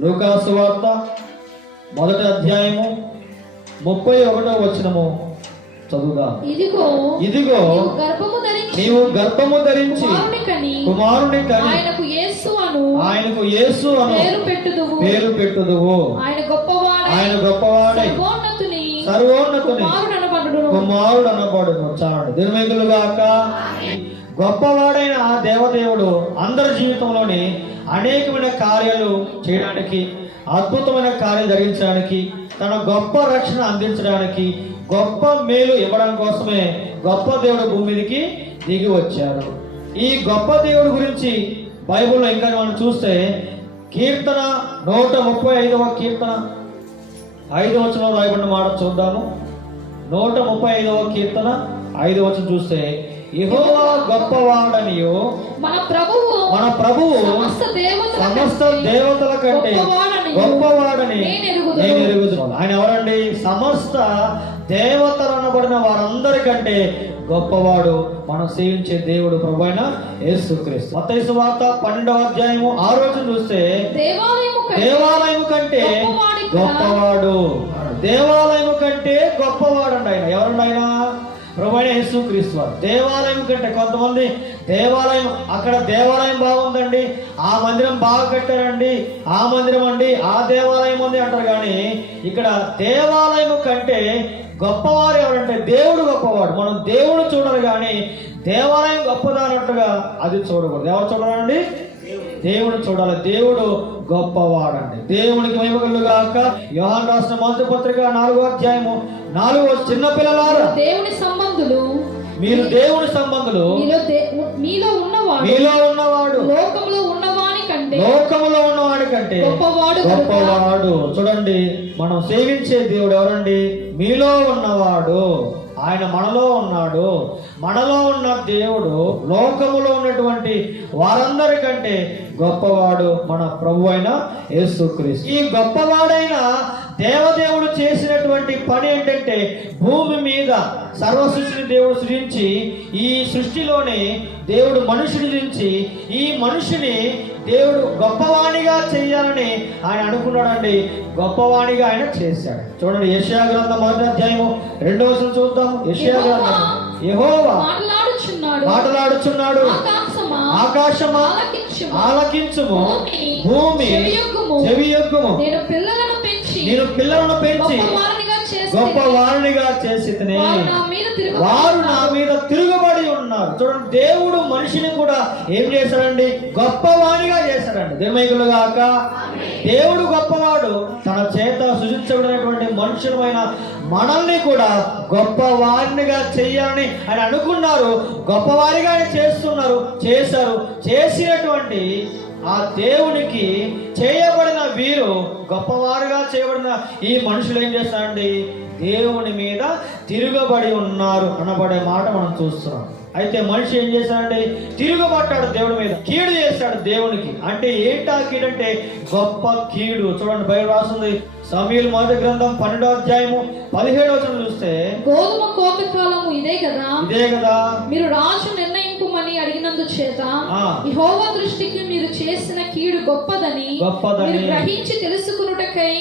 లూకాసు వార్త మొదటి అధ్యాయము ముప్పై ఒకటో వచనము చదువుదా. ఇదిగో ఇదిగో నీవు గర్భము ధరించి నీవు గర్భము ధరించి కుమారుని కని ఆయనకు యేసు అను ఆయనకు యేసు అను పేరు పెట్టుదువు. పేరు పెట్టుదువు. ఆయన గొప్పవాడై ఆయన గొప్పవాడై సర్వోన్నతుని సర్వోన్నతుని కుమారుడు అనబడును కుమారుడు అనబడును గొప్పవాడైన ఆ దేవదేవుడు అందరి జీవితంలోని అనేకమైన కార్యాలు చేయడానికి అద్భుతమైన కార్యాలు ధరించడానికి తన గొప్ప రక్షణ అందించడానికి గొప్ప మేలు ఇవ్వడం కోసమే గొప్ప దేవుడు భూమిదికి దిగి వచ్చారు ఈ గొప్ప దేవుడు గురించి బైబిల్లో ఇంకా మనం చూస్తే కీర్తన నూట ముప్పై ఐదవ కీర్తన. ఐదు వచనం రాయబడిన మాట చూద్దాము. నూట ముప్పై ఐదవ కీర్తన ఐదు వచనం చూస్తే యెహోవా గొప్పవాడనియో. మన ప్రభువు మన ప్రభువు సమస్త దేవతల కంటే గొప్పవాడని నేను ఎరుగుదును. నేను ఎరుగుదును. ఆయన ఎవరండి? సమస్త దేవతలు అనబడిన వారందరికంటే గొప్పవాడు మనం సేవించే దేవుడు ప్రభు అయిన యేసుక్రీస్తు. మత్తయి సువార్త పన్నెండవ అధ్యాయము ఆ రోజు చూస్తే దేవాలయము కంటే దేవాలయం కంటే గొప్పవాడు ఇక్కడ. గొప్పవాడు. దేవాలయం కంటే గొప్పవాడు అండి ఆయన. ఎవరండి ఆయన? ప్రభుడే యేసు క్రీస్తు దేవాలయం కంటే కొంతమంది దేవాలయం అక్కడ దేవాలయం బాగుందండి ఆ మందిరం బాగా కట్టారండి ఆ మందిరం అండి ఆ దేవాలయం ఉంది అంటారు కానీ ఇక్కడ దేవాలయం కంటే గొప్పవారు ఎవరంటే దేవుడు గొప్పవాడు. మనం దేవుడు చూడాలి కానీ దేవాలయం గొప్పదానట్టుగా అది చూడకూడదు. ఎవరు చూడాలండి? దేవుడు చూడాలి. దేవుడు గొప్పవాడండి. దేవునికి మహిమగలుగాక యోహాన్ రాసిన మొదటి పత్రిక నాలుగో అధ్యాయము. నాలుగో చిన్న పిల్లలారా దేవుని సంబంధులు. మీరు దేవుని సంబంధులు. మీలో ఉన్నవాడు. మీలో ఉన్నవాడు. లోకంలో ఉన్నవాని కంటే లోకములో ఉన్నవాడి కంటే గొప్పవాడు గొప్పవాడు. చూడండి మనం సేవించే దేవుడు ఎవరండి? మీలో ఉన్నవాడు. ఆయన మనలో ఉన్నాడు. మనలో ఉన్న దేవుడు లోకములో ఉన్నటువంటి వారందరికంటే గొప్పవాడు మన ప్రభు అయిన యేసుక్రీస్తు. ఈ గొప్పవాడైన దేవదేవుడు చేసినటువంటి పని ఏంటంటే భూమి మీద సర్వ సృష్టిని దేవుడు సృజించి ఈ సృష్టిలోని దేవుడు మనుషుని నుంచి ఈ మనుషుని దేవుడు గొప్పవాణిగా చేయాలని ఆయన అనుకున్నాడండి. గొప్పవాణిగా ఆయన చేశాడు. చూడండి యెషయా గ్రంథం మొదటి అధ్యాయము రెండవ వచనం చూద్దాం. యెషయా గ్రంథం యెహోవా మాట్లాడుచున్నాడు. ఆకాశమా? ఆలకించుము. భూమి చెవియొగ్గుము. నేను పిల్లలను పెంచి గొప్ప వారినిగా చేసి వారు నా మీద తిరుగు వారు నా మీద తిరుగుబడి ఉన్నారు చూడండి దేవుడు మనిషిని కూడా ఏం చేశాడండి? గొప్పవాణిగా చేశాడండి. దేమైకులుగాక దేవుడు గొప్పవాడు తన చేత సృజించబడినటువంటి మనుషులమైన మనల్ని కూడా గొప్పవారినిగా చెయ్యాలని ఆయన అనుకున్నారు. గొప్పవారిగా ఆయన చేస్తున్నారు చేశారు. చేసినటువంటి ఆ దేవునికి చేయబడిన వీరు గొప్పవారుగా చేయబడిన ఈ మనుషులు ఏం చేస్తారండి? దేవుని మీద తిరగబడి ఉన్నారు అనబడే మాట మనం చూస్తున్నాం. అయితే మనిషి ఏం చేశాడండి తిరుగుబట్టాడు దేవుడి మీద కీడు చేశాడు దేవునికి. అంటే ఏంటా కీడు అంటే గొప్ప కీడు. చూడండి బయట రాస్తుంది సమీల్ మొదటి గ్రంథం పన్నెండో అధ్యాయము పదిహేడవ వచనం చూస్తే గోధుమ కోత కాలము ఇదే కదా? ఇదే కదా. మీరు రాజు నిర్ణయింపుమని అడిగినందు చేత. యెహోవా దృష్టికి మీరు చేసిన కీడు గొప్పదని. మీరు గ్రహించి తెలుసుకున్నటకై.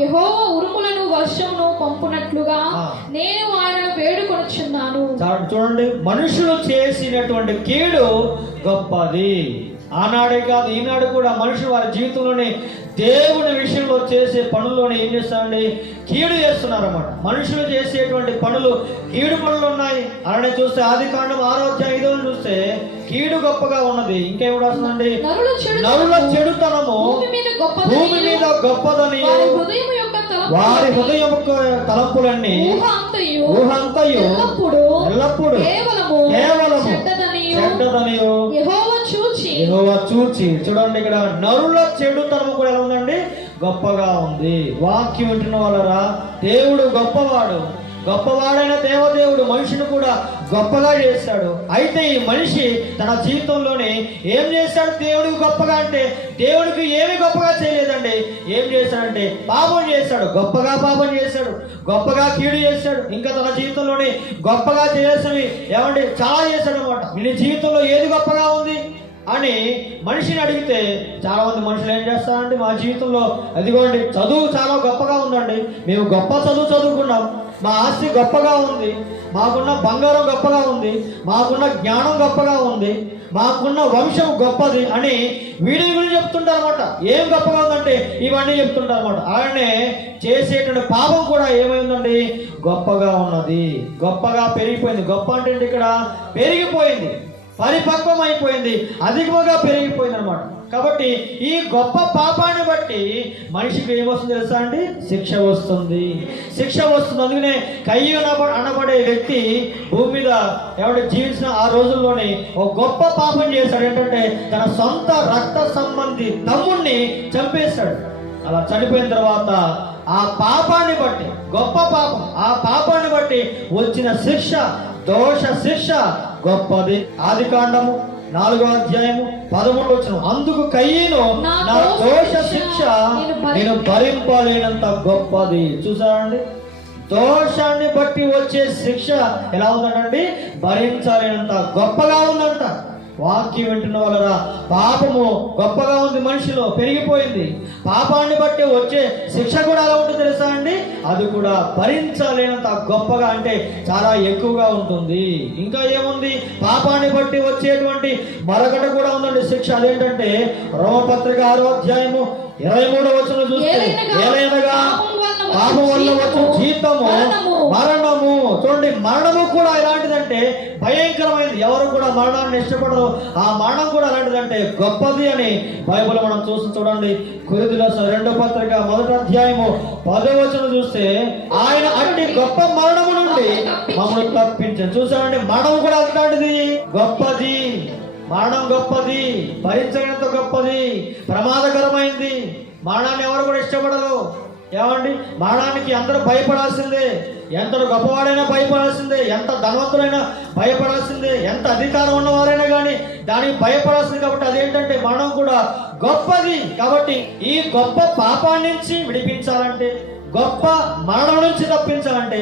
యెహోవా ఉరుములను వర్షమును పంపునట్లుగా. నేను ఆయనను వేడుకొనుచున్నాను చూడండి మనుషులు చేసినటువంటి కీడు గొప్పది ఆనాడే కాదు ఈనాడు కూడా మనుషులు వారి జీవితంలోని దేవుని విషయంలో చేసే పనుల్లోనే ఏం చేస్తారండి? కీడు చేస్తున్నారు అన్నమాట మనుషులు చేసేటువంటి పనులు కీడు పనులు ఉన్నాయి. అలానే చూస్తే ఆది కాండం ఆరోగ్య ఐదో చూస్తే కీడు గొప్పగా ఉన్నది. ఇంకేం రాస్తుందండి? నరుల చెడు నరుల చెడుతనము భూమి మీద గొప్పదని వారి హృదయం తలంపులన్నీ ఊహంతయు ఎల్లప్పుడూ కేవలము చెడ్డదనియు చూచి. యెహోవా చూచి. చూడండి ఇక్కడ నరుల చెడుతనము కూడా ఎలా ఉందండి? గొప్పగా ఉంది. వాక్యం వింటున్న వాళ్ళరా దేవుడు గొప్పవాడు. గొప్పవాడైన దేవదేవుడు మనిషిని కూడా గొప్పగా చేశాడు. అయితే ఈ మనిషి తన జీవితంలోనే ఏం చేశాడు? దేవుడికి గొప్పగా అంటే దేవుడికి ఏమి గొప్పగా చేయలేదండి. ఏం చేశాడంటే పాపం చేశాడు. గొప్పగా పాపం చేశాడు. గొప్పగా కీడు చేశాడు. ఇంకా తన జీవితంలోనే గొప్పగా చేయాల్సినవి ఏమంటే చాలా చేశాడు అనమాట నీ జీవితంలో ఏది గొప్పగా ఉంది? అని మనిషిని అడిగితే చాలా మంది మనుషులు ఏం చేస్తారండి? మా జీవితంలో అదిగోండి చదువు చాలా గొప్పగా ఉందండి. మేము గొప్ప చదువు చదువుకున్నాం. మా ఆస్తి గొప్పగా ఉంది. మాకున్న బంగారం గొప్పగా ఉంది. మాకున్న జ్ఞానం గొప్పగా ఉంది. మాకున్న వంశం గొప్పది అని వీడి గురించి చెప్తుంటారనమాట ఏం గొప్పగా ఉందంటే ఇవన్నీ చెప్తుంటారనమాట అలానే చేసేటువంటి పాపం కూడా ఏమైందండి? గొప్పగా ఉన్నది. గొప్పగా పెరిగిపోయింది. గొప్ప అంటే ఇక్కడ? పెరిగిపోయింది. పరిపక్వం అయిపోయింది అధికముగా పెరిగిపోయింది అనమాట కాబట్టి ఈ గొప్ప పాపాన్ని బట్టి మనిషికి ఏమొస్తుంది తెలుసా అండి? శిక్ష వస్తుంది. శిక్ష వస్తుంది. అందుకనే కయ్యి అనబడే వ్యక్తి భూమి మీద ఎవడు జీవించిన ఆ రోజుల్లోనే ఒక గొప్ప పాపం చేశాడు. ఏంటంటే తన సొంత రక్త సంబంధి తమ్ముణ్ణి చంపేశాడు. అలా చనిపోయిన తర్వాత ఆ పాపాన్ని బట్టి గొప్ప పాపం ఆ పాపాన్ని బట్టి వచ్చిన శిక్ష దోష శిక్ష గొప్పది. ఆది కాండము నాలుగో అధ్యాయము పదమూడు వచ్చిన అందుకు కయ్యను నా దోష శిక్ష నేను భరింపలేనంత గొప్పది. చూసారండి? దోషాన్ని బట్టి వచ్చే శిక్ష ఎలా ఉందండి భరించలేనంత గొప్పగా ఉందంట. వాక్యం వింటున్న వలన పాపము గొప్పగా ఉంది మనిషిలో పెరిగిపోయింది. పాపాన్ని బట్టి వచ్చే శిక్ష కూడా ఎలా ఉంటుంది తెలుసా అండి? అది కూడా భరించలేనంత గొప్పగా అంటే చాలా ఎక్కువగా ఉంటుంది. ఇంకా ఏముంది? పాపాన్ని బట్టి వచ్చేటువంటి మరొకటి కూడా ఉందండి శిక్ష. అదేంటంటే రోమపత్రిక ఆరో అధ్యాయము ఇరవై మూడో వచ్చిన చూస్తే ఏలైనగా పాపం వల్ల వచ్చిన జీతము మరణము. చూడండి మరణము కూడా ఎలాంటిదంటే భయంకరమైనది. ఎవరు కూడా మరణాన్ని ఇష్టపడరు. ఆ మరణం కూడా ఎలాంటిదంటే గొప్పది అని బైబిల్ మనం చూసి చూడండి. కొరిదిలో రెండో పత్రిక మొదటి అధ్యాయము పదో వచనం చూస్తే ఆయన అట్టి గొప్ప మరణము నుండి మమ్మల్ని తప్పించారు. చూసామండి మరణం కూడా అలాంటిది గొప్పది. మరణం గొప్పది. భరించగలంత గొప్పది. ప్రమాదకరమైంది. మరణాన్ని ఎవరు కూడా ఇష్టపడరు. ఏమండి? మరణానికి అందరూ భయపడాల్సిందే? ఎంత గొప్పవాడైనా భయపడాల్సిందే? ఎంత ధనవంతుడైనా భయపడాల్సిందే? ఎంత అధికారం ఉన్నవారైనా కానీ దానికి భయపడాల్సింది కాబట్టి అదేంటంటే మరణం కూడా గొప్పది కాబట్టి ఈ గొప్ప పాపాన్ని నుంచి విడిపించాలంటే గొప్ప మరణం నుంచి తప్పించాలంటే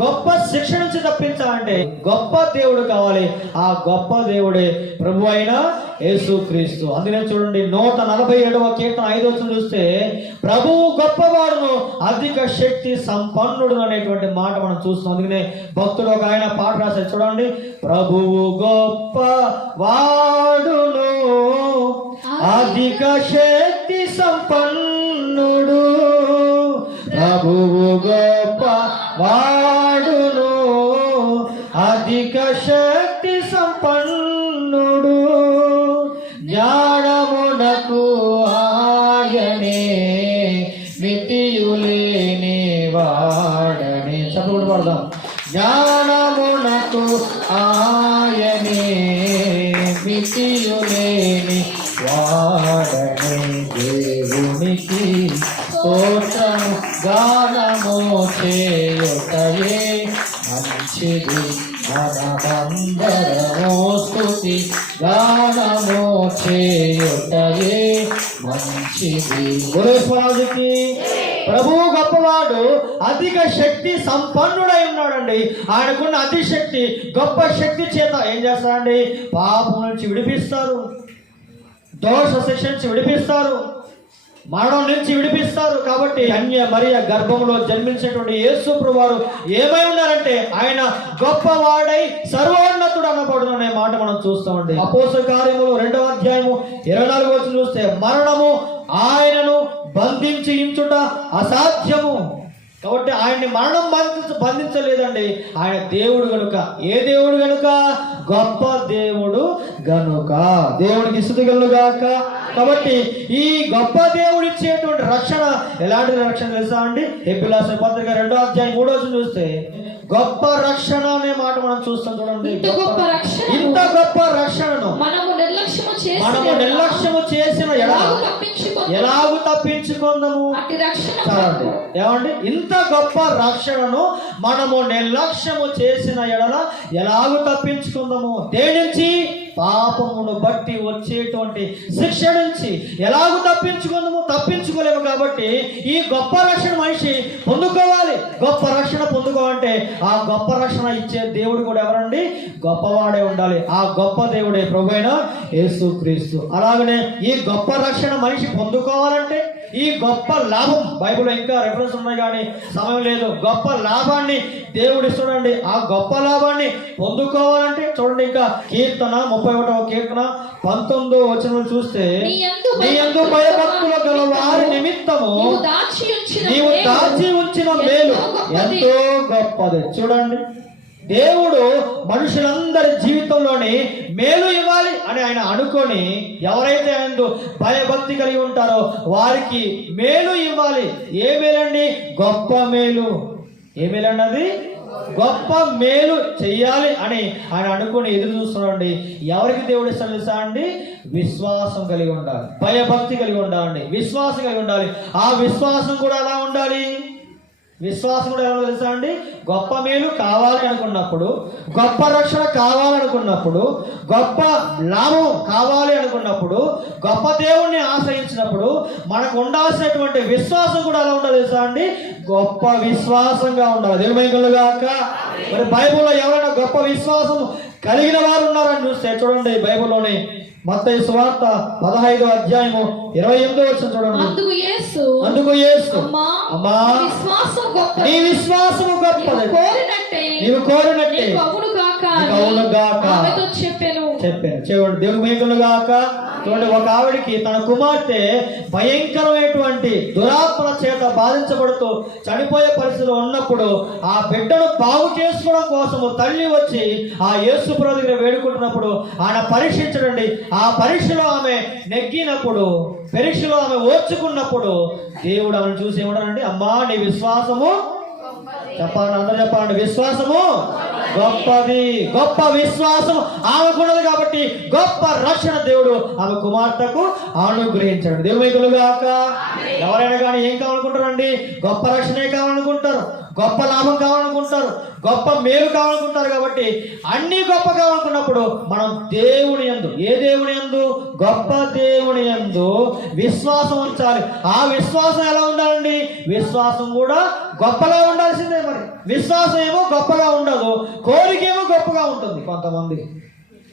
గొప్ప శిక్ష నుంచి తప్పించాలంటే గొప్ప దేవుడు కావాలి. ఆ గొప్ప దేవుడే ప్రభు అయిన యేసుక్రీస్తు అందుకనే చూడండి నూట నలభై ఏడవ కీర్తన ఐదు వచ్చిన చూస్తే ప్రభువు గొప్పవాడును అధిక శక్తి సంపన్నుడు అనేటువంటి మాట మనం చూస్తున్నాం. అందుకనే భక్తుడు ఒక ఆయన పాట రాశారు చూడండి ప్రభువు గొప్ప వాడును అధిక శక్తి సంపన్నుడు. ప్రభువు గొప్ప వాడు అధిక శక్తి అధిక శక్తి సంపన్నుడై ఉన్నాడండి. ఆయనకున్న అతిశక్తి గొప్ప శక్తి చేత ఏం చేస్తారండి పాపం నుంచి విడిపిస్తారు. దోష శిక్ష నుంచి విడిపిస్తారు. మరణం నుంచి విడిపిస్తారు. కాబట్టి అన్య మరియ గర్భంలో జన్మించినటువంటి యేసుప్రు వారు ఏమై ఉన్నారంటే ఆయన గొప్పవాడై సర్వోన్నతుడు అనబడును అనే మాట మనం చూస్తామండి. అపోస కార్యములు రెండవ అధ్యాయము ఇరవై నాలుగు వచ్చి చూస్తే మరణము ఆయనను బంధించి ఇంచుట అసాధ్యము. కాబట్టి ఆయన్ని మరణం బంధించ బంధించలేదండి. ఆయన దేవుడు గనుక. ఏ దేవుడు గనుక? గొప్ప దేవుడు గనుక. దేవుడికి స్థుతి గాక. కాబట్టి ఈ గొప్ప దేవుడు ఇచ్చేటువంటి రక్షణ ఎలాంటి రక్షణ తెలుసా అండి? ఎపిలాస పత్రిక రెండో అధ్యాయం మూడో చూస్తే గొప్ప రక్షణ అనే మాట మనం చూస్తాం చూడండి. ఇంత గొప్ప రక్షణను ఇంత గొప్ప రక్షణను. మనము నిర్లక్ష్యము చేసిన మనము నిర్లక్ష్యము చేసిన ఎలాగూ తప్పించుకో ఎలాగూ తప్పించుకుందాము? రక్షణ చాలండి. ఏమండి? ఇంత గొప్ప రక్షణను మనము నిర్లక్ష్యము చేసిన ఎడల ఎలాగూ తప్పించుకుందాము? దేని నుంచి? పాపమును బట్టి వచ్చేటువంటి శిక్ష నుంచి ఎలాగూ తప్పించుకుందాము తప్పించుకోలేము కాబట్టి ఈ గొప్ప రక్షణ మనిషి పొందుకోవాలి. గొప్ప రక్షణ పొందుకోవాలంటే ఆ గొప్ప రక్షణ ఇచ్చే దేవుడు కూడా ఎవరండి? గొప్పవాడే ఉండాలి. ఆ గొప్ప దేవుడే ప్రభు యేసు క్రీస్తు అలాగనే ఈ గొప్ప రక్షణ మనిషి పొందుకోవాలంటే ఈ గొప్ప లాభం బైబిల్లో ఇంకా రెఫరెన్స్ ఉన్నాయి కానీ సమయం లేదు. గొప్ప లాభాన్ని దేవుడు చూడండి. ఆ గొప్ప లాభాన్ని పొందుకోవాలంటే చూడండి ఇంకా కీర్తన ముప్పై ఒకటవ కీర్తన పంతొమ్మిదో వచనం చూస్తే నీ యందు భయభక్తులు గల వారి నిమిత్తము నీవు దాచి ఉంచిన మేలు. ఎంతో గొప్పది. చూడండి. దేవుడు మనుషులందరి జీవితంలోని మేలు ఇవ్వాలి అని ఆయన అనుకొని ఎవరైతే ఆయన భయభక్తి కలిగి ఉంటారో వారికి మేలు ఇవ్వాలి. ఏ మేలండి? గొప్ప మేలు. ఏ మేలు అన్నది గొప్ప మేలు చేయాలి అని ఆయన అనుకుని ఎదురు చూస్తున్నాడండి. ఎవరికి దేవుడు ఇస్తాడు తెలుసా అండి? విశ్వాసం కలిగి ఉండాలి. భయభక్తి కలిగి ఉండాలండి. విశ్వాసం కలిగి ఉండాలి. ఆ విశ్వాసం కూడా ఎలా ఉండాలి? విశ్వాసం కూడా ఎలా తెలుసా అండి? గొప్ప మేలు కావాలి అనుకున్నప్పుడు గొప్ప రక్షణ కావాలనుకున్నప్పుడు గొప్ప లాభం కావాలి అనుకున్నప్పుడు గొప్ప దేవుణ్ణి ఆశ్రయించినప్పుడు మనకు ఉండాల్సినటువంటి విశ్వాసం కూడా ఎలా ఉండాలి తెలుసా అండి? గొప్ప విశ్వాసంగా ఉండాలి. దేవుడు కాక మరి బైబిల్లో ఎవరైనా గొప్ప విశ్వాసం కలిగిన వారు ఉన్నారని చూస్తే చూడండి బైబిల్లోని మత్తయి సువార్త పదహైదో అధ్యాయము ఇరవై ఎనిమిదో వచ్చిన చూడండి. అందుకు యేసు అందుకు యేసు అమ్మా విశ్వాసం గొప్ప నీ విశ్వాసము గొప్పది. కోరినట్టే. నీవు కోరినట్టే. అవును గాక. ఆమెతో చెప్పాను. చెప్పాను. చూడండి దేవుని గాక చూడండి ఒక ఆవిడికి తన కుమార్తె భయంకరమైనటువంటి దురాత్మల చేత బాధించబడుతూ చనిపోయే పరిస్థితిలో ఉన్నప్పుడు ఆ బిడ్డను బాగు చేసుకోవడం కోసము తల్లి వచ్చి ఆ యేసు దగ్గర వేడుకుంటున్నప్పుడు ఆయన పరీక్షించడండి. ఆ పరీక్షలో ఆమె నెగ్గినప్పుడు పరీక్షలో ఆమె ఓర్చుకున్నప్పుడు దేవుడు ఆమెను చూసి ఏమన్నాడండి అమ్మా నీ విశ్వాసము చెప్పాలండి అందరూ చెప్పాలండి విశ్వాసము గొప్పది గొప్ప విశ్వాసం ఆమెకున్నది కాబట్టి గొప్ప రక్షణ దేవుడు ఆమె కుమార్తెకు అనుగ్రహించాడు. దేవుడు గాక. ఎవరైనా కానీ ఏం కావాలనుకుంటారండి? గొప్ప రక్షణే కావాలనుకుంటారు. గొప్ప లాభం కావాలనుకుంటారు గొప్ప మేలు కావాలనుకుంటారు కాబట్టి అన్ని గొప్ప కావాలనుకున్నప్పుడు మనం దేవుని యందు ఏ దేవుని యందు? గొప్ప దేవుని యందు విశ్వాసం ఉంచాలి. ఆ విశ్వాసం ఎలా ఉండాలండి? విశ్వాసం కూడా గొప్పగా ఉండాల్సిందే మరి. విశ్వాసం ఏమో గొప్పగా ఉండదు కోరిక ఏమో గొప్పగా ఉంటుంది కొంతమంది.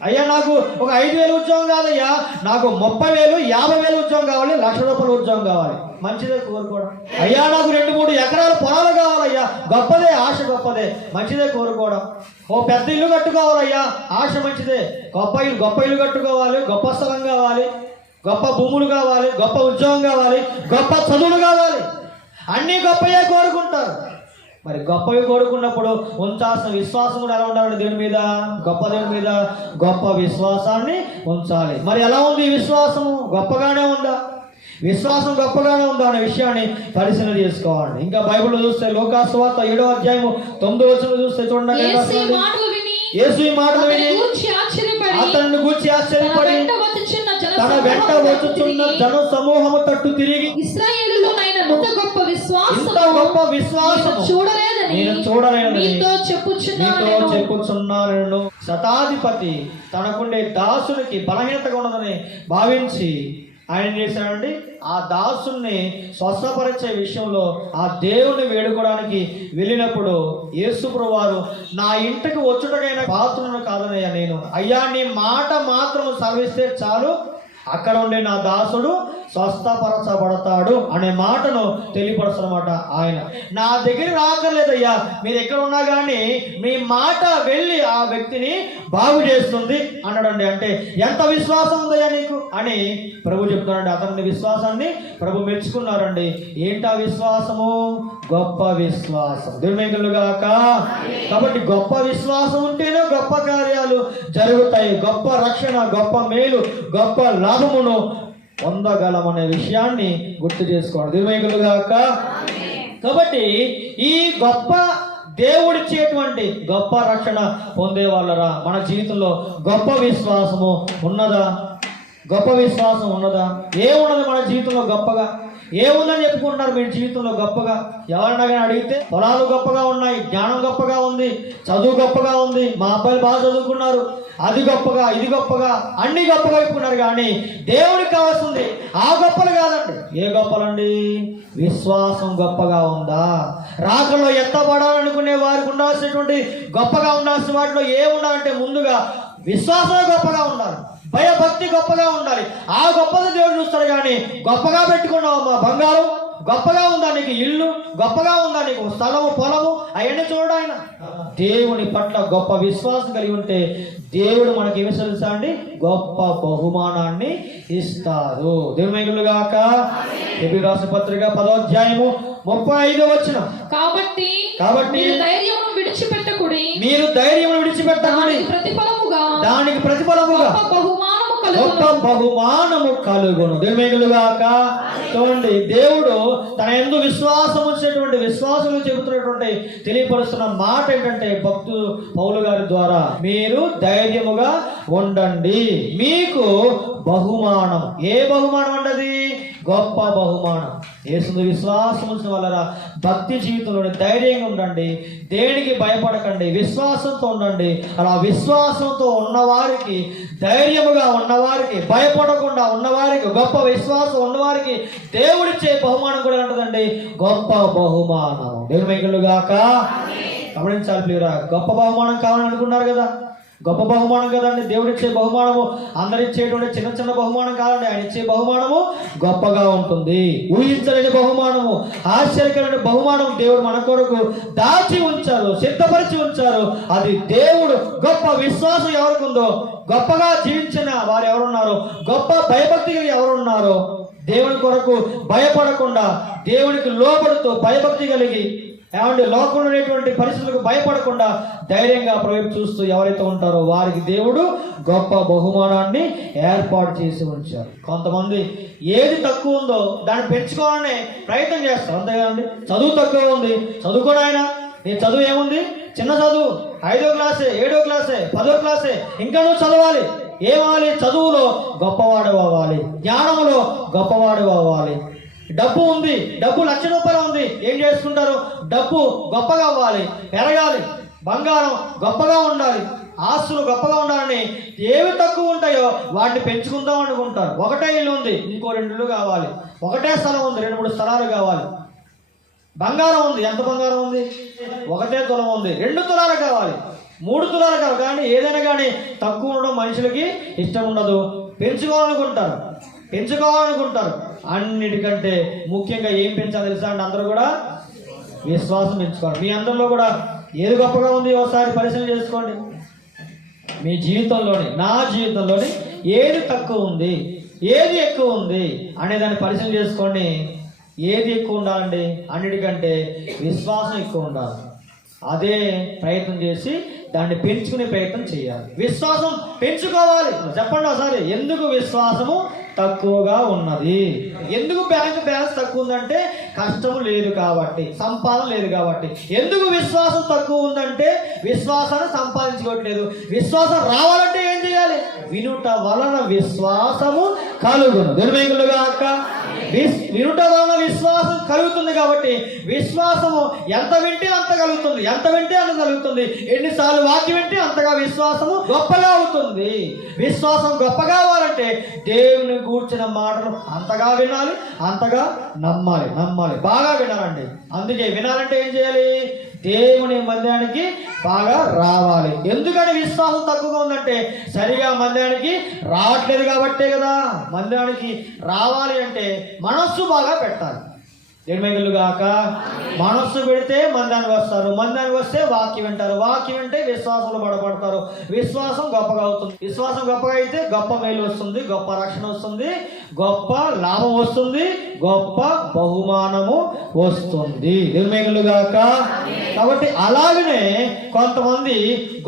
అయ్యా నాకు ఒక ఐదు వేలు ఉద్యోగం కాదయ్యా నాకు ముప్పై వేలు యాభై వేలు ఉద్యోగం కావాలి లక్ష రూపాయల ఉద్యోగం కావాలి. మంచిదే కోరుకోవడం. అయ్యా నాకు రెండు మూడు ఎకరాల పొలాలు కావాలయ్యా. గొప్పదే ఆశ గొప్పదే. మంచిదే కోరుకోవడం. ఓ పెద్ద ఇల్లు కట్టుకోవాలయ్యా. ఆశ మంచిదే. గొప్ప ఇల్లు గొప్ప ఇల్లు కట్టుకోవాలి. గొప్ప స్థలం కావాలి. గొప్ప భూములు కావాలి. గొప్ప ఉద్యోగం కావాలి. గొప్ప చదువులు కావాలి. అన్నీ గొప్పయే కోరుకుంటారు. మరి గొప్పవి కోరుకున్నప్పుడు ఉంచాల్సిన విశ్వాసం కూడా ఎలా ఉండాలండి దేవుని మీద? గొప్ప దేవుని మీద గొప్ప విశ్వాసాన్ని ఉంచాలి. మరి ఎలా ఉంది విశ్వాసము? గొప్పగానే ఉందా? విశ్వాసం గొప్పగానే ఉందా అనే విషయాన్ని పరిశీలన చేసుకోవాలి. ఇంకా బైబిల్ చూస్తే లోకాసువార్త ఏడో అధ్యాయము తొమ్మిదో వచ్చిన చూస్తే చూడండి యేసు ఈ మాటలు విని అతన్ని గూర్చి ఆశ్చర్యపడి తన వెంట తిరిగి, జన సమూహము తట్టు తిరిగి ఇంత గొప్ప విశ్వాసము నేను చూడలేదని నేను చెప్పుచున్నాను శతాధిపతి తనకుండే దాసునికి బలహీనతగా ఉన్నదని భావించి ఆయన చేశాడండి. ఆ దాసుల్ని స్వస్థపరిచే విషయంలో ఆ దేవుణ్ణి వేడుకోవడానికి వెళ్ళినప్పుడు యేసుప్రు వారు నా ఇంటికి వచ్చుటకైన పాత్రను కాదనయ్యా నేను. అయ్యా నీ మాట మాత్రం సర్విస్తే చాలు. అక్కడ ఉండే నా దాసుడు స్వస్థపరచబడతాడు అనే మాటను తెలియపరుస్తున్నమాట ఆయన. నా దగ్గర రాకర్లేదయ్యా మీరు ఎక్కడ ఉన్నా కానీ మీ మాట వెళ్ళి ఆ వ్యక్తిని బాగు చేస్తుంది అన్నాడండి. అంటే ఎంత విశ్వాసం ఉందయ్యా నీకు? అని ప్రభు చెప్తున్నాడండి అతని విశ్వాసాన్ని ప్రభు మెచ్చుకున్నారండి. ఏంటా విశ్వాసము? గొప్ప విశ్వాసం. దుర్మేగులుగాక కాబట్టి గొప్ప విశ్వాసం ఉంటేనే గొప్ప కార్యాలు జరుగుతాయి. గొప్ప రక్షణ గొప్ప మేలు గొప్ప లాభమును పొందగలమనే విషయాన్ని గుర్తు చేసుకోవాలి దుర్మేగులుగాక కాబట్టి ఈ గొప్ప దేవుడిచ్చేటువంటి గొప్ప రక్షణ పొందే వాళ్ళరా? మన జీవితంలో గొప్ప విశ్వాసము ఉన్నదా? గొప్ప విశ్వాసం ఉన్నదా? ఏమున్నది మన జీవితంలో గొప్పగా? ఏముందని చెప్పుకుంటున్నారు మీ జీవితంలో గొప్పగా? ఎవరన్నా అడిగితే పొలాలు గొప్పగా ఉన్నాయి జ్ఞానం గొప్పగా ఉంది చదువు గొప్పగా ఉంది మా అబ్బాయిలు బాగా చదువుకున్నారు అది గొప్పగా ఇది గొప్పగా అన్ని గొప్పగా చెప్పుకున్నారు కానీ దేవుడికి కావాల్సింది ఆ గొప్పలు కాదండి. ఏ గొప్పలండి? విశ్వాసం గొప్పగా ఉందా? రాకలో ఎత్తబడాలనుకునే వారికి ఉండాల్సినటువంటి గొప్పగా ఉండాల్సిన వాటిలో ఏ ఉండాలంటే ముందుగా విశ్వాసమే గొప్పగా ఉండాలి. భయభక్తి గొప్పగా ఉండాలి. ఆ గొప్పది దేవుడు చూస్తాడు కానీ గొప్పగా పెట్టుకున్నావు మా బంగారం గొప్పగా ఉందా నీకు ఇల్లు గొప్పగా ఉందా నీకు స్థలము పొలము? అవన్నీ చూడు ఆయన. దేవుని పట్ల గొప్ప విశ్వాసం కలిగి ఉంటే దేవుడు మనకి ఏమి తెలుసా అండి? గొప్ప బహుమానాన్ని ఇస్తారు దేవుని గాక. ఎబి రాసిన పత్రిక పదోధ్యాయము ముప్పై ఐదు వచ్చిన కాబట్టి కాబట్టి మీరు ధైర్యం విడిచిపెట్టమని దానికి ప్రతిఫలముగా దానికి ప్రతిఫలముగా గొప్ప బహుమానము గొప్ప కలుగును బహుమానము కలుగును. దేవుగాక చూడండి దేవుడు తన ఎందు విశ్వాసం ఉంచినటువంటి విశ్వాసులు చెబుతున్నటువంటి తెలియపరుస్తున్న మాట ఏంటంటే భక్తులు పౌలు గారి ద్వారా మీరు ధైర్యముగా ఉండండి. మీకు బహుమానం. ఏ బహుమానం ఉండదు గొప్ప బహుమానం. యేసుని విశ్వాసం ఉంచిన వల్ల భక్తి జీవితంలో ధైర్యంగా ఉండండి దేనికి భయపడకండి విశ్వాసంతో ఉండండి. అలా విశ్వాసంతో ఉన్నవారికి ధైర్యముగా ఉన్నవారికి భయపడకుండా ఉన్నవారికి గొప్ప విశ్వాసం ఉన్నవారికి దేవుడిచ్చే బహుమానం కూడా ఉంటుందండి. గొప్ప బహుమానం. దేవుడు గాక. గమనించాలి ప్రియురా గొప్ప బహుమానం కావాలని అనుకున్నారు కదా? గొప్ప బహుమానం కదండి. దేవుడు ఇచ్చే బహుమానము అందరు ఇచ్చేటువంటి చిన్న చిన్న బహుమానం కాదండి. ఆయన ఇచ్చే బహుమానము గొప్పగా ఉంటుంది. ఊహించలేని బహుమానము ఆశ్చర్యకరమైన బహుమానం దేవుడు మన కొరకు దాచి ఉంచారు సిద్ధపరిచి ఉంచారు. అది దేవుడు గొప్ప విశ్వాసం ఎవరికి ఉందో గొప్పగా జీవించిన వారు ఎవరున్నారో? గొప్ప భయభక్తి ఎవరున్నారో? దేవుని కొరకు భయపడకుండా దేవునికి లోబడుతూ భయభక్తి కలిగి ఏమంటే లోకంలో ఉండేటువంటి పరిస్థితులకు భయపడకుండా ధైర్యంగా ప్రవేశ చూస్తూ ఎవరైతే ఉంటారో వారికి దేవుడు గొప్ప బహుమానాన్ని ఏర్పాటు చేసి ఉంచారు. కొంతమంది ఏది తక్కువ ఉందో దాన్ని పెంచుకోవాలని ప్రయత్నం చేస్తారు. అంతేకాదండి చదువు తక్కువ ఉంది. చదువుకోడు ఆయన? నీ చదువు ఏముంది? చిన్న చదువు. ఐదో క్లాసే ఏడో క్లాసే పదో క్లాసే. ఇంకా నువ్వు చదవాలి. ఏమవ్వాలి చదువులో గొప్పవాడు అవ్వాలి. జ్ఞానంలో గొప్పవాడు అవ్వాలి. డబ్బు ఉంది డబ్బు లక్ష రూపాయలు ఉంది. ఏం చేసుకుంటారు డబ్బు గొప్పగా అవ్వాలి పెరగాలి బంగారం గొప్పగా ఉండాలి ఆస్తులు గొప్పగా ఉండాలని ఏవి తక్కువ ఉంటాయో వాటిని పెంచుకుందాం అనుకుంటారు. ఒకటే ఇల్లు ఉంది ఇంకో రెండు ఇల్లు కావాలి. ఒకటే స్థలం ఉంది రెండు మూడు స్థలాలు కావాలి. బంగారం ఉంది ఎంత బంగారం ఉంది? ఒకటే తులం ఉంది రెండు తులాలు కావాలి. మూడు తులాలు కావాలి కానీ ఏదైనా కానీ తక్కువ ఉండడం మనుషులకి ఇష్టం ఉండదు. పెంచుకోవాలనుకుంటారు. పెంచుకోవాలనుకుంటారు. అన్నిటికంటే ముఖ్యంగా ఏం పెంచాలి తెలుసా అండి? అందరూ కూడా విశ్వాసం పెంచుకోవాలి. మీ అందరిలో కూడా ఏది గొప్పగా ఉంది ఒకసారి పరిశీలన చేసుకోండి. మీ జీవితంలోని నా జీవితంలోని ఏది తక్కువ ఉంది ఏది ఎక్కువ ఉంది అనే దాన్ని పరిశీలన చేసుకోండి. ఏది ఎక్కువ ఉండాలండి? అన్నిటికంటే విశ్వాసం ఎక్కువ ఉండాలి. అదే ప్రయత్నం చేసి దాన్ని పెంచుకునే ప్రయత్నం చేయాలి. విశ్వాసం పెంచుకోవాలి. చెప్పండి ఒకసారి ఎందుకు విశ్వాసము తక్కువగా ఉన్నది? ఎందుకు బ్యాంక్ బ్యాలెన్స్ తక్కువ ఉందంటే కష్టం లేదు కాబట్టి సంపాదన లేదు కాబట్టి. ఎందుకు విశ్వాసం తక్కువ ఉందంటే విశ్వాసాన్ని సంపాదించుకోవట్లేదు. విశ్వాసం రావాలంటే ఏం చేయాలి? వినుట వలన విశ్వాసము కలుగును. నిర్మేకులుగా అక్క? విస్- విశ్వాసం కలుగుతుంది కాబట్టి విశ్వాసము ఎంత వింటే అంత కలుగుతుంది. ఎంత వింటే అంత కలుగుతుంది. ఎన్నిసార్లు వాక్యం వింటే అంతగా విశ్వాసము గొప్పగా అవుతుంది. విశ్వాసం గొప్పగా అవ్వాలంటే దేవుని కూర్చిన మాటలు అంతగా వినాలి అంతగా నమ్మాలి నమ్మాలి. బాగా వినాలండి. అందుకే వినాలంటే ఏం చేయాలి? దేవుని మందిరానికి బాగా రావాలి. ఎందుకని విశ్వాసం తక్కువగా ఉందంటే సరిగా మందిరానికి రావట్లేదు కాబట్టే కదా. మందిరానికి రావాలి అంటే మనస్సు బాగా పెట్టాలి ఎనిమిగులు గాక మనస్సు పెడితే మందానికి వస్తారు మందానికి వస్తే వాక్యం వింటారు. వాక్యం వింటే విశ్వాసంలో బడపడతారు విశ్వాసం గొప్పగా అవుతుంది. విశ్వాసం గొప్పగా అయితే గొప్ప మేలు వస్తుంది గొప్ప రక్షణ వస్తుంది గొప్ప లాభం వస్తుంది గొప్ప బహుమానము వస్తుంది. నిర్మేగులు గాక కాబట్టి అలాగనే కొంతమంది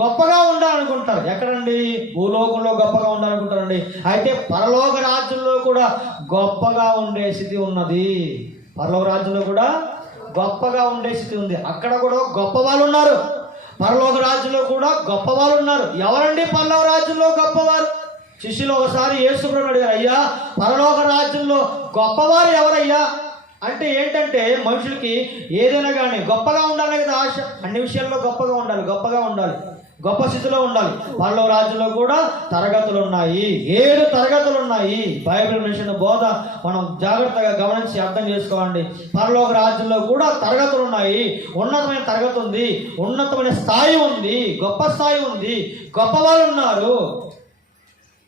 గొప్పగా ఉండాలనుకుంటారు. ఎక్కడండి? భూలోకంలో గొప్పగా ఉండాలనుకుంటారండి. అయితే పరలోక రాజ్యంలో కూడా గొప్పగా ఉండే స్థితి ఉన్నది. పరలోక రాజ్యంలో కూడా గొప్పగా ఉండే స్థితి ఉంది. అక్కడ కూడా గొప్ప వాళ్ళు ఉన్నారు పరలోక రాజ్యంలో కూడా గొప్ప వాళ్ళు ఉన్నారు ఎవరండి పల్లవ రాజుల్లో గొప్పవారు శిష్యులు ఒకసారి యేసుప్రభుని అడిగారు అయ్యా పరలోక రాజ్యంలో గొప్పవారు ఎవరయ్యా? అంటే ఏంటంటే మనుషులకి ఏదైనా కానీ గొప్పగా ఉండాలి కదా ఆశ. అన్ని విషయాల్లో గొప్పగా ఉండాలి గొప్పగా ఉండాలి. గొప్ప స్థితిలో ఉండాలి. పల్లవ రాజ్యంలో కూడా తరగతులు ఉన్నాయి. ఏడు తరగతులు ఉన్నాయి. బైబిల్ మిషన్ బోధ మనం జాగ్రత్తగా గమనించి అర్థం చేసుకోండి పరలోక రాజ్యంలో కూడా తరగతులు ఉన్నాయి. ఉన్నతమైన తరగతి ఉంది. ఉన్నతమైన స్థాయి ఉంది. గొప్ప స్థాయి ఉంది. గొప్ప వాళ్ళు ఉన్నారు.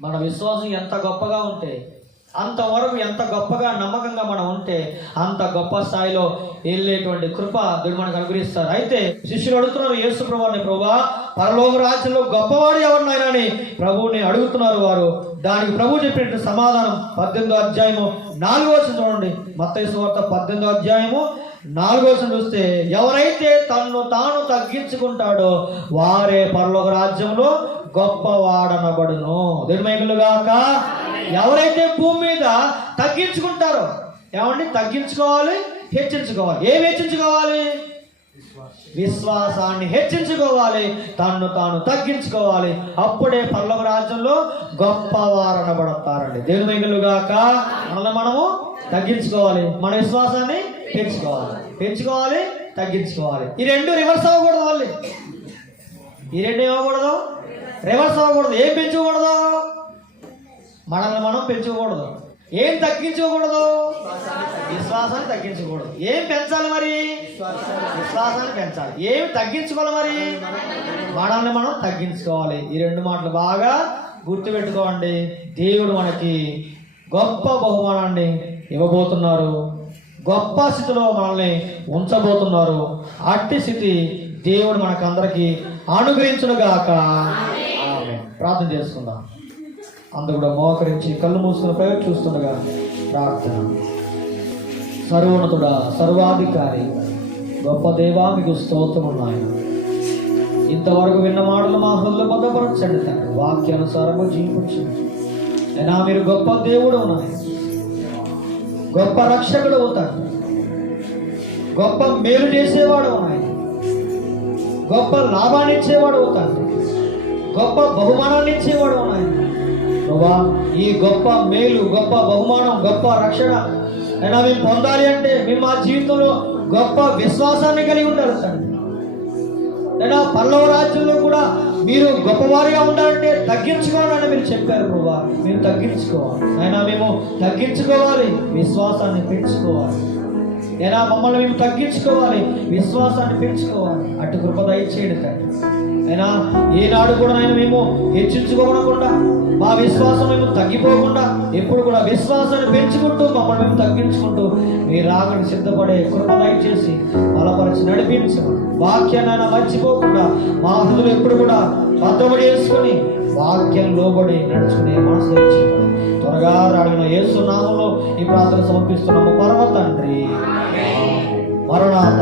మన విశ్వాసం ఎంత గొప్పగా ఉంటే అంతవరకు ఎంత గొప్పగా నమ్మకంగా మనం ఉంటే అంత గొప్ప స్థాయిలో వెళ్ళేటువంటి కృప దేవుడు మనకు అనుగ్రహిస్తారు. అయితే శిష్యులు అడుగుతున్నారు యేసు ప్రభుని ప్రభా పరలోక రాజ్యంలో గొప్పవాడు ఎవరినైనా అని ప్రభువుని అడుగుతున్నారు వారు. దానికి ప్రభు చెప్పినట్టు సమాధానం పద్దెనిమిదో అధ్యాయము నాలుగో వచ్చిన చూడండి. మత్తయి వార్త పద్దెనిమిదో అధ్యాయము నాలుగో వచ్చిన చూస్తే ఎవరైతే తన్ను తాను తగ్గించుకుంటాడో వారే పరలోక రాజ్యంలో గొప్పవాడనబడును. గాక. ఎవరైతే భూమి మీద తగ్గించుకుంటారో ఏమండి? తగ్గించుకోవాలి హెచ్చించుకోవాలి. ఏం హెచ్చించుకోవాలి? విశ్వాసాన్ని హెచ్చించుకోవాలి తన్ను తాను తగ్గించుకోవాలి. అప్పుడే పల్లవ రాజ్యంలో గొప్పవారనబడతారండి దేవుని మిగులుగాక మనల్ని మనము తగ్గించుకోవాలి. మన విశ్వాసాన్ని పెంచుకోవాలి. పెంచుకోవాలి తగ్గించుకోవాలి. ఈ రెండు రివర్స్ అవ్వకూడదు మళ్ళీ. ఈ రెండు ఇవ్వకూడదు రివర్స్ అవ్వకూడదు. ఏం పెంచకూడదు? మనల్ని మనం పెంచుకోకూడదు ఏం తగ్గించకూడదు? విశ్వాసాన్ని తగ్గించకూడదు. ఏం పెంచాలి మరి? విశ్వాసాన్ని పెంచాలి. ఏం తగ్గించుకోవాలి మరి? మనల్ని మనం తగ్గించుకోవాలి. ఈ రెండు మాటలు బాగా గుర్తుపెట్టుకోండి. దేవుడు మనకి గొప్ప బహుమానాన్ని ఇవ్వబోతున్నారు. గొప్ప స్థితిలో మనల్ని ఉంచబోతున్నారు. అట్టి స్థితి దేవుడు మనకందరికీ అనుగ్రహించునుగాక. ప్రార్థన చేసుకుందాం. అందరూ కూడా మోకరించి కళ్ళు మూసుకుని ప్రయోగం చూస్తుండగా ప్రార్థన. సర్వోన్నతుడా సర్వాధికారి గొప్ప దేవా మీకు స్తోత్రము నాయన. ఇంతవరకు విన్న మాటలు మా హృదయ భద్రపరచండి తండ్రి. వాక్యానుసారము జీవించండి. అయినా మీరు గొప్ప దేవుడు ఉన్నాయి గొప్ప రక్షకుడు అవుతాడు గొప్ప మేలు చేసేవాడు ఉన్నాయి. గొప్ప లాభాన్ని ఇచ్చేవాడు అవుతాడు గొప్ప బహుమానాన్ని ఇచ్చేవాడు ఉన్నాయి. ప్రభా ఈ గొప్ప మేలు గొప్ప బహుమానం గొప్ప రక్షణ అయినా మేము పొందాలి అంటే మేము మా జీవితంలో గొప్ప విశ్వాసాన్ని కలిగి ఉండాలి తండ్రి. అయినా పల్లవ రాజ్యంలో కూడా మీరు గొప్పవారిగా ఉండాలంటే తగ్గించుకోవాలని మీరు చెప్పారు ప్రభా. మీరు తగ్గించుకోవాలి. అయినా మేము తగ్గించుకోవాలి విశ్వాసాన్ని పెంచుకోవాలి. అయినా మమ్మల్ని మేము తగ్గించుకోవాలి విశ్వాసాన్ని పెంచుకోవాలి. అటు కృప దయచేయండి తండ్రి. అయినా ఏనాడు కూడా ఆయన మేము హెచ్చించుకోకుండా మా విశ్వాసం మేము తగ్గిపోకుండా ఎప్పుడు కూడా విశ్వాసాన్ని పెంచుకుంటూ మమ్మల్ని మేము తగ్గించుకుంటూ మీ రాగని సిద్ధపడే కృప చేసి బలపరిచి నడిపించమని వాక్యాన్ని ఆయన మర్చిపోకుండా మా హృదయం ఎప్పుడు కూడా బద్దబడి వేసుకొని వాక్యం లోబడి నడుచుకునే మనసు తెచ్చుకోండి త్వరగా రాడిన యేసునామంలో ఈ ప్రార్థన సమర్పిస్తున్నాము. పరమ తండ్రి మరణాత.